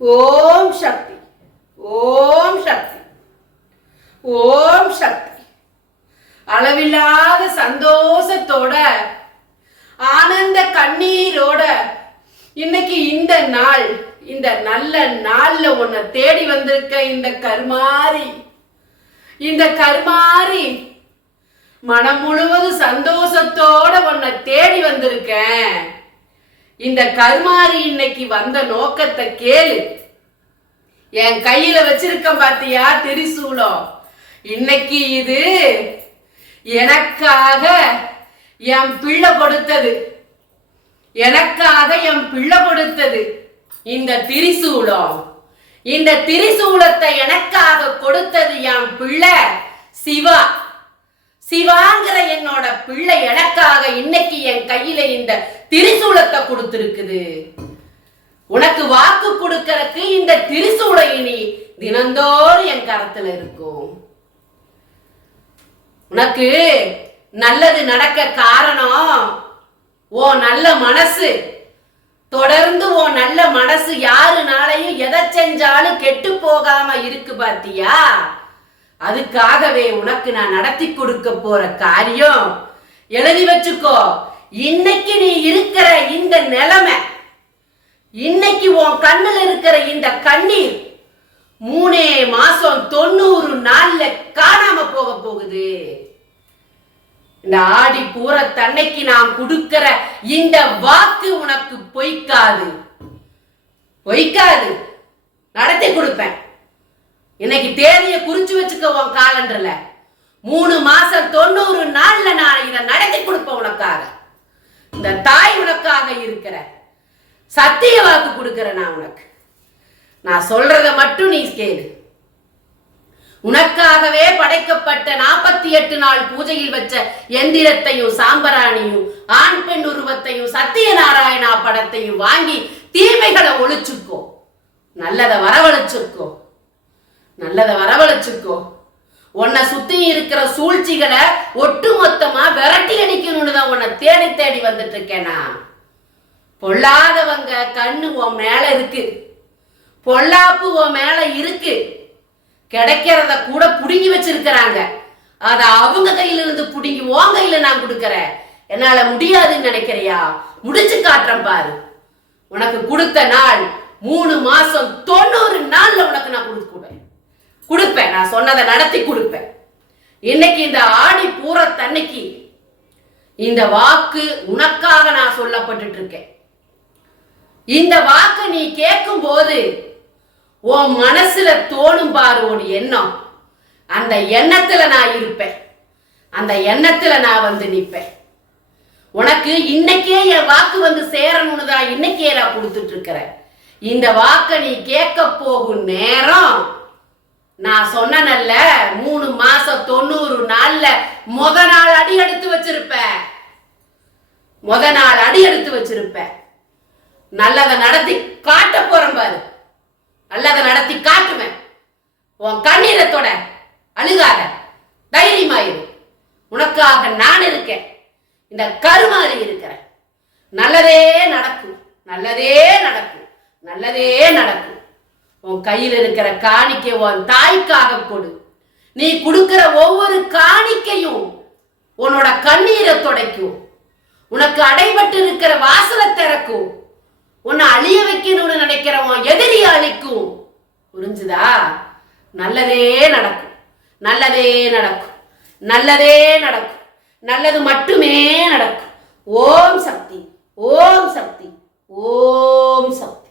ஓம் சக்தி, ஓம் சக்தி, ஓம் சக்தி. அளவில்லாத சந்தோஷத்தோட ஆனந்த கண்ணீரோட இன்னைக்கு இந்த நாள், இந்த நல்ல நாள்ல உன்னை தேடி வந்திருக்க இந்த கருமாரி மனம் முழுவதும் சந்தோஷத்தோட உன்னை தேடி வந்திருக்கேன். இந்த கருமாரி இன்னைக்கு வந்த நோக்கத்தை கேளு. என் கையில வச்சிருக்க பாத்தியா திரிசூலம், இன்னைக்கு இது எனக்காக என் பிள்ளை கொடுத்தது, எனக்காக என் பிள்ளை கொடுத்தது இந்த திரிசூலம். இந்த திரிசூலத்தை எனக்காக கொடுத்தது என் பிள்ளை சிவா. சிவாங்கிற என்னோட பிள்ளை எனக்காக இன்னைக்கு என் கையில இந்த திரிசூலத்தை கொடுத்திருக்குது. உனக்கு வாக்கு கொடுக்கறதுக்கு இந்த திரிசூலம் இனி தினந்தோறும் என் கரத்துல இருக்கும். உனக்கு நல்லது நடக்க காரணம் ஓ நல்ல மனசு. தொடர்ந்து ஓ நல்ல மனசு யாருனாலையும் எதை செஞ்சாலும் கெட்டு போகாம இருக்கு பாத்தியா? அதுக்காகவே உனக்கு நான் நடத்தி கொடுக்க போற காரியம் எழுதி வச்சுக்கோ. இன்னைக்கு நீ இருக்கிற இந்த நிலைமை, இன்னைக்கு உன் கண்ணுல இருக்கிற இந்த கண்ணீர் 3 மாசம் 90 நாள்ல காணாம போக போகுது. இந்த ஆடி பூரத்தன்னைக்கு நான் கொடுக்கிற இந்த வாக்கு உனக்கு பொய்க்காது, பொய்க்காது. நடத்தி கொடுப்பேன். இன்னைக்கு தேதியை குறிச்சு வச்சுக்க உன் காலண்டர்ல. 3 மாசம் 90 நாள்ல நான் இதை நடத்தி கொடுப்பேன் உனக்காக. இந்த தாய் உனக்காக இருக்கிற சத்திய வாக்கு கொடுக்கிற நான் உனக்கு. நான் சொல்றத மட்டும் நீ கேளு. உனக்காகவே படைக்கப்பட்ட 48 நாள் பூஜையில் வச்ச எந்திரத்தையும் சாம்பராணியும் ஆண் பெண் உருவத்தையும் சத்தியநாராயணா படத்தையும் வாங்கி தீமைகளை ஒழிச்சுக்கோ, நல்லதை வரவழைச்சுக்கோ, நல்லதை வரவழைச்சுக்கோ. உன்னை சுத்தி இருக்கிற சூழ்ச்சிகளை ஒட்டு மொத்தமா விரட்டி அடிக்கணும்னு தான் உன்னை தேடி தேடி வந்துட்டு இருக்கேனா. பொல்லாதவங்க கண்ணு உன் மேல இருக்கு, பொல்லாப்பு உன் மேல இருக்கு. கிடைக்கிறத கூட புடுங்கி வச்சிருக்கிறாங்க. அத அவங்க கையில இருந்து புடுங்கி உன் கையில நான் கொடுக்கறேன். என்னால முடியாதுன்னு நினைக்கிறியா? முடிச்சு காட்டுறேன் பாரு. உனக்கு கொடுத்த நாள் 3 மாசம் 90 நாள்ல உனக்கு நான் கொடுப்பேன். நான் சொன்னதை நடத்தி கொடுப்பேன். இன்னைக்கு இந்த ஆடி பூரத்தன்னைக்கு இந்த வாக்கு உனக்காக நான் சொல்லப்பட்டு இருக்கேன். இந்த வாக்கு நீ கேட்கும் போது உன் மனசுல தோணும் பாரு ஒரு எண்ணம், அந்த எண்ணத்துல நான் இருப்பேன், அந்த எண்ணத்துல நான் வந்து நிற்பேன். உனக்கு இன்னைக்கே என் வாக்கு வந்து சேரணும்னு தான் இன்னைக்கே நான் கொடுத்துட்டு இருக்கிறேன். இந்த வாக்கை நீ கேட்க போகும் நேரம் நான் சொன்னேன்ல, 3 மாசம் 90 நாள்ல முத நாள் அடி எடுத்து வச்சிருப்ப. நல்லதை நடத்தி காட்ட போறேன் பாரு. நல்லதை நடத்தி காட்டுவேன். உன் கண்ணீரத்தோட அழுகாத, தைரியமாயிரு. உனக்காக நான் இருக்கேன். இந்த கருமாறி இருக்கிறேன். நல்லதே நடக்கும், நல்லதே நடக்கும், நல்லதே நடக்கும். உன் கையில் இருக்கிற காணிக்கை உன் தாய்க்காக கொடு. நீ கொடுக்கிற ஒவ்வொரு காணிக்கையும் உன்னோட கண்ணீரை துடைக்கும், உனக்கு அடைபட்டு இருக்கிற வாசலை திறக்கும், உன்னை அழிய வைக்கணும்னு நினைக்கிற உன் எதிரி அழிக்கும். புரிஞ்சுதா? நல்லதே நடக்கும், நல்லதே நடக்கும், நல்லதே நடக்கும், நல்லது மட்டுமே நடக்கும். ஓம் சக்தி, ஓம் சக்தி, ஓம் சக்தி.